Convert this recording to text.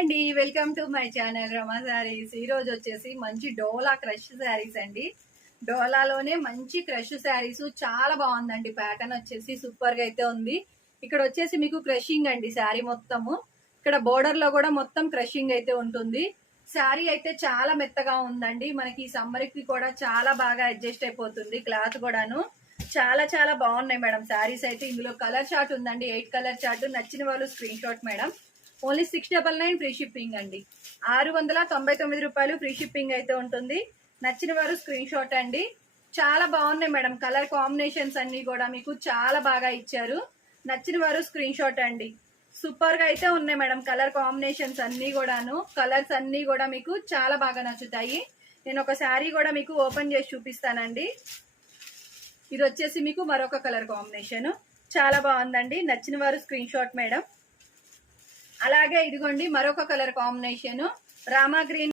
అండి, welcome to my channel రమా శారీస్. ఈ రోజు వచ్చేసి మంచి డోలా క్రష్ శారీస్ అండి. డోలాలోనే మంచి క్రష్ శారీస్ చాలా బాగుందండి. ప్యాటర్న్ వచ్చేసి సూపర్ గా అయితే ఉంది. ఇక్కడ వచ్చేసి మీకు క్రషింగ్ అండి శారీ మొత్తము. ఇక్కడ బోర్డర్ లో కూడా మొత్తం క్రషింగ్ అయితే ఉంటుంది. శారీ అయితే చాలా మెత్తగా ఉందండి. మనకి ఈ సమ్మర్ కి కూడా చాలా బాగా అడ్జస్ట్ అయిపోతుంది. క్లాత్ కూడాను చాలా చాలా బాగున్నాయి మేడం శారీస్ అయితే. ఇందులో కలర్ చార్ట్ ఉందండి, 8 కలర్ చార్ట్. నచ్చిన వాళ్ళు screen shot madam. Only 699 free shipping అండి. 699 రూపాయలు ఫ్రీ షిప్పింగ్ అయితే ఉంటుంది. నచ్చిన వారు స్క్రీన్ షాట్ అండి. చాలా బాగున్నాయి మేడం. కలర్ కాంబినేషన్స్ అన్ని కూడా మీకు చాలా బాగా ఇచ్చారు. నచ్చిన వారు స్క్రీన్ షాట్ అండి. సూపర్ గా అయితే ఉన్నాయి మేడం. కలర్ కాంబినేషన్స్ అన్ని కూడాను, కలర్స్ అన్ని కూడా మీకు చాలా బాగా నచ్చుతాయి. నేను ఒక శారీ కూడా మీకు ఓపెన్ చేసి చూపిస్తానండి. ఇది వచ్చేసి మీకు మరొక కలర్ కాంబినేషన్ చాలా బాగుందండి. నచ్చిన వారు స్క్రీన్ షాట్ మేడం. అలాగే ఇదిగోండి మరొక కలర్ కాంబినేషన్ రామా గ్రీన్